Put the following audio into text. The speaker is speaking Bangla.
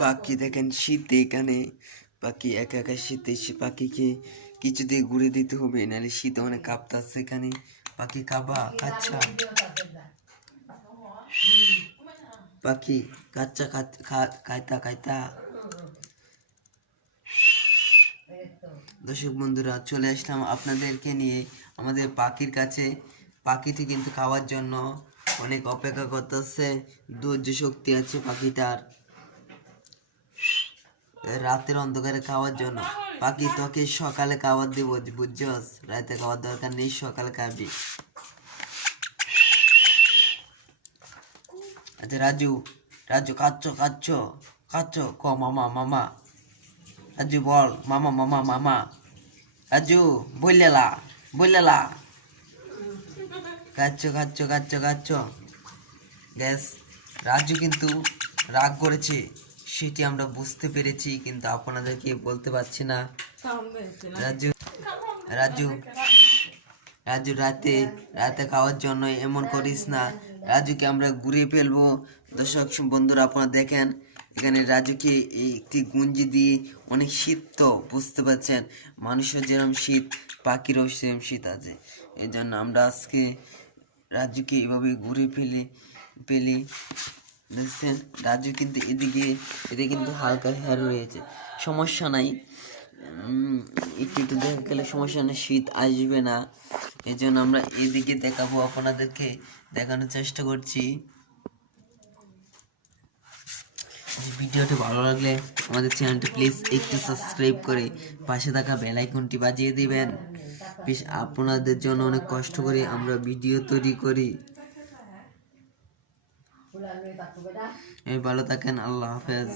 পাখি দেখেন শীতে এখানে পাখি একা একা শীতে পাখিকে কিছু দিয়ে ঘুরে দিতে হবে, নাহলে শীতে অনেক কাঁপতাছে এখানে। পাখি খাবা? আচ্ছা পাখি কাচ্চা খাইতা খাইতা। দর্শক বন্ধুরা, চলে আসলাম আপনাদেরকে নিয়ে আমাদের পাখির কাছে। পাখিটি কিন্তু খাওয়ার জন্য অনেক অপেক্ষা করতেছে, ধৈর্য শক্তি আছে পাখিটার রাতের অন্ধকারে খাওয়ার জন্য। পাখি তোকে সকালে খাবার দিব, বুঝছস? রাতে খাওয়ার দরকার নেই, সকালে খাবি। আচ্ছা রাজু, রাজু কাচ্ছ কাচ্ছ কাচ্ছ ক মামা মামা। রাজু বল মামা মামা মামা। রাজু বললেলা বললেলা কাচ্ছ কাচ্ছ কাচ্ছ কাচ্ছ। গ্যাস রাজু কিন্তু রাগ করেছে, সেটি আমরা বুঝতে পেরেছি, কিন্তু আপনাদেরকে বলতে পারছি না। রাজু রাজু রাজু রাতে রাতে খাওয়ার জন্য এমন করিস না, রাজুকে আমরা ঘুরিয়ে ফেলবো। দর্শক বন্ধুরা, আপনারা দেখেন এখানে রাজুকে একটি গুঞ্জি দিয়ে, অনেক শীত তো বুঝতে পারছেন, মানুষের যেরকম শীত পাখিরও সেরকম শীত আছে। এই জন্য আমরা আজকে রাজুকে এভাবে ঘুরে পেলি দেখছেন। রাজু কিন্তু এদিকে কিন্তু হালকা হেয়ার রয়েছে, সমস্যা নাই, একটু একটু দেখা গেলে সমস্যা নেই, শীত আসবে না। এই জন্য আমরা এদিকে দেখাবো, আপনাদেরকে দেখানোর চেষ্টা করছি। ভিডিওটি ভালো লাগলে আমাদের চ্যানেলটি প্লিজ একটু সাবস্ক্রাইব করে পাশে থাকা বেল আইকনটি বাজিয়ে দিবেন। প্লিজ, আপনাদের জন্য অনেক কষ্ট করে আমরা ভিডিও তৈরি করি। ভালো থাকেন, আল্লাহ হাফেজ।